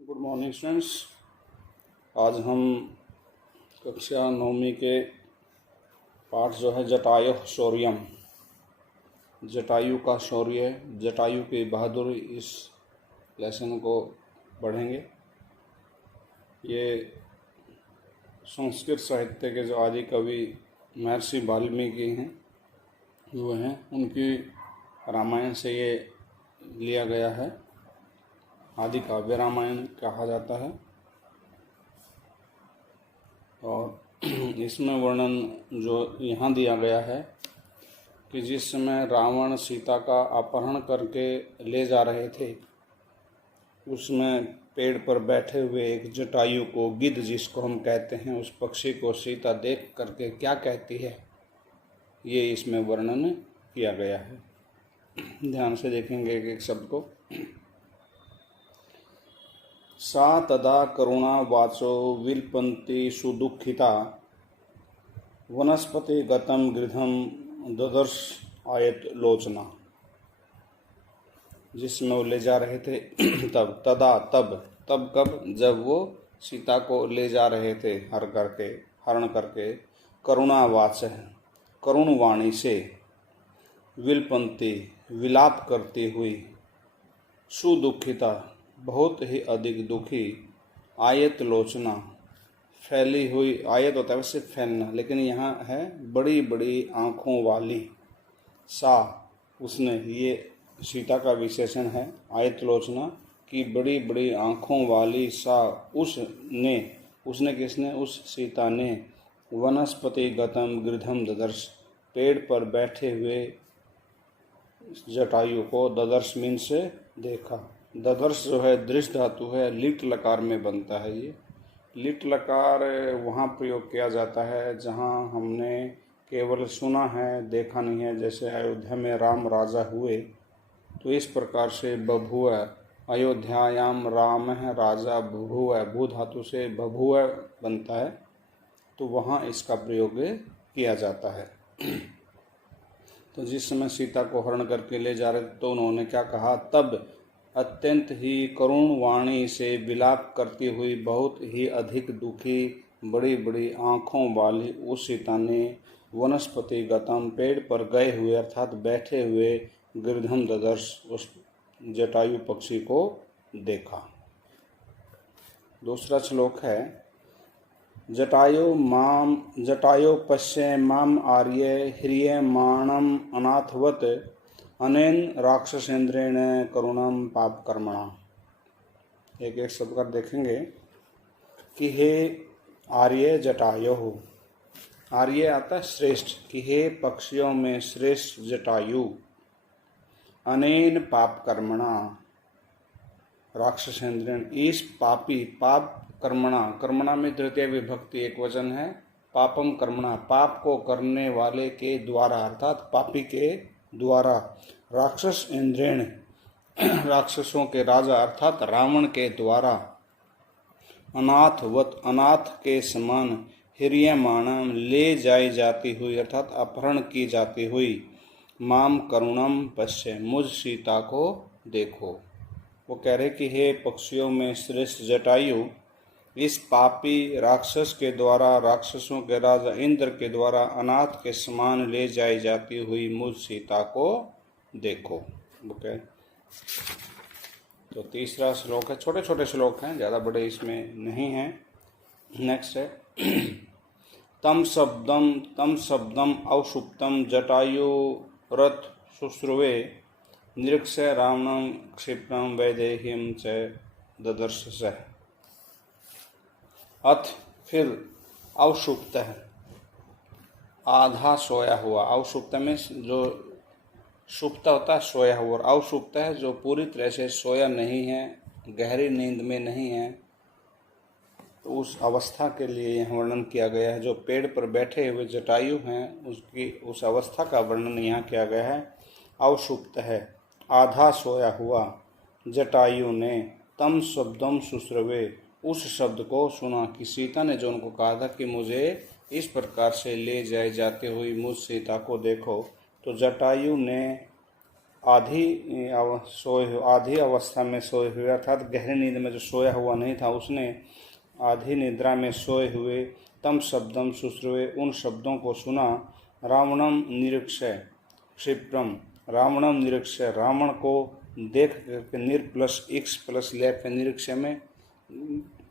Good morning students. आज हम कक्षा 9वीं के पाठ जो है जटायु शौर्यम, जटायु का शौर्य, जटायु की बहादुरी, इस लेसन को पढ़ेंगे। ये संस्कृत साहित्य के जो आदि कवि महर्षि वाल्मीकि हैं वो हैं, उनकी रामायण से ये लिया गया है। आदि काव्य रामायण कहा जाता है और इसमें वर्णन जो यहाँ दिया गया है कि जिस समय रावण सीता का अपहरण करके ले जा रहे थे, उसमें पेड़ पर बैठे हुए एक जटायु को, गिद्ध जिसको हम कहते हैं, उस पक्षी को सीता देख करके क्या कहती है, ये इसमें वर्णन किया गया है। ध्यान से देखेंगे एक एक शब्द को। सा तदा करुणा वाचो विलपन्ति सुदुःखिता वनस्पति गतम गृधम ददर्श आयत लोचना। जिसमें वो ले जा रहे थे तब, तदा तब कब, जब वो सीता को ले जा रहे थे हरण करके, करुणावाच है, करुण वाणी से, विलपन्ति विलाप करती हुई, सुदुःखिता बहुत ही अधिक दुखी, आयत लोचना फैली हुई, आयत होता है वैसे फैलना, लेकिन यहाँ है बड़ी बड़ी आँखों वाली। सा उसने, ये सीता का विशेषण है, आयत लोचना की बड़ी बड़ी आँखों वाली। सा उसने किसने, उस सीता ने, वनस्पति गतम गृधम ददर्श, पेड़ पर बैठे हुए जटायु को, ददर्श मीन से देखा। ददर्श जो है दृष्ट धातु है, लिट लकार में बनता है। ये लिट लकार वहाँ प्रयोग किया जाता है जहाँ हमने केवल सुना है, देखा नहीं है। जैसे अयोध्या में राम राजा हुए, तो इस प्रकार से बभुव, अयोध्यायाम राम है राजा, बभुव, भू धातु से बभुव बनता है, तो वहाँ इसका प्रयोग किया जाता है। तो जिस समय सीता को हरण करके ले जा रहे थे, तो उन्होंने क्या कहा, तब अत्यंत ही करुण वाणी से विलाप करती हुई, बहुत ही अधिक दुखी, बड़ी बड़ी आँखों वाली उस सीता ने, वनस्पति गतम, पेड़ पर गए हुए अर्थात बैठे हुए, गिरधम ददर्श, उस जटायु पक्षी को देखा। दूसरा श्लोक है, जटायो पश्य माम आर्य ह्रियमाणम अनाथवत अनेन राक्षसेन्द्रेण करुणम पाप कर्मणा। एक एक शब्द कर देखेंगे कि हे आर्य जटायो, आर्य आता है श्रेष्ठ, कि हे पक्षियों में श्रेष्ठ जटायु, अनेन पाप कर्मणा राक्षसेन्द्रेण, इस पापी, पाप कर्मणा में तृतीय विभक्ति एक वचन है, पापम कर्मणा, पाप को करने वाले के द्वारा, अर्थात पापी के द्वारा, राक्षस इंद्रेण, राक्षसों के राजा अर्थात रावण के द्वारा, अनाथवत, अनाथ के समान, ह्रियमाणम, ले जाई जाती हुई अर्थात अपहरण की जाती हुई, माम करुणम पश्य, मुझ सीता को देखो। वो कह रहे कि हे पक्षियों में श्रेष्ठ जटायु, इस पापी राक्षस के द्वारा, राक्षसों के राजा इंद्र के द्वारा अनाथ के समान ले जाई जाती हुई मुझ सीता को देखो। ओके, तो तीसरा श्लोक है, छोटे छोटे श्लोक हैं, ज़्यादा बड़े इसमें नहीं हैं। नेक्स्ट है, तम शब्दम अवसुप्तम जटायु रथ शुश्रुवे निरीक्ष्य रावणं क्षिप्रं वैदेहीं च ददर्श। अथ फिर, अवसुप्त है, आधा सोया हुआ, अवसुप्त में जो सुप्त होता है सोया हुआ, और अवसुप्त है जो पूरी तरह से सोया नहीं है, गहरी नींद में नहीं है, तो उस अवस्था के लिए यहाँ वर्णन किया गया है। जो पेड़ पर बैठे हुए जटायु हैं, उसकी उस अवस्था का वर्णन यहाँ किया गया है। अवसुप्त है, आधा सोया हुआ, जटायु ने, तम शब्दम शुश्रवे, उस शब्द को सुना, कि सीता ने जो उनको कहा था कि मुझे इस प्रकार से ले जाए जाते हुई मुझ सीता को देखो, तो जटायु ने आधी अवस्था में सोए हुए, अर्थात गहरी नींद में जो सोया हुआ नहीं था, उसने आधी निद्रा में सोए हुए तम शब्दम शुश्रुवे, उन शब्दों को सुना। रावणम निरीक्षय क्षिप्रम, रावणम निरीक्षय, रावण को देख करके, निर प्लस इक्स प्लस लेप निरीक्षय में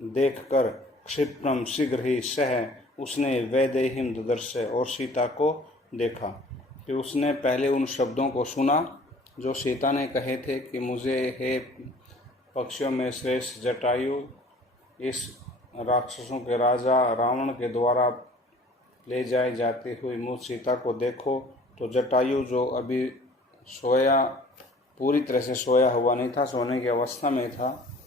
देख कर, क्षिप्रम शीघ्र ही, सह उसने, वैदेहीम ददर्श, और सीता को देखा। कि उसने पहले उन शब्दों को सुना जो सीता ने कहे थे कि मुझे हे पक्षियों में श्रेष्ठ जटायु, इस राक्षसों के राजा रावण के द्वारा ले जाए जाती हुई मुझ सीता को देखो। तो जटायु जो अभी सोया, पूरी तरह से सोया हुआ नहीं था, सोने की अवस्था में था,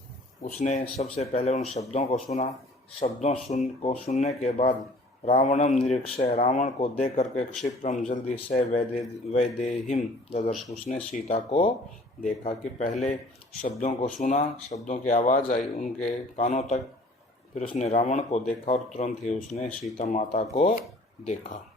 उसने सबसे पहले उन शब्दों को सुना। शब्दों को सुनने के बाद रावणम निरीक्षय, रावण को देख करके, क्षिप्रम जल्दी से, वैदेहीम ददर्श, उसने सीता को देखा। कि पहले शब्दों को सुना, शब्दों की आवाज़ आई उनके कानों तक, फिर उसने रावण को देखा और तुरंत ही उसने सीता माता को देखा।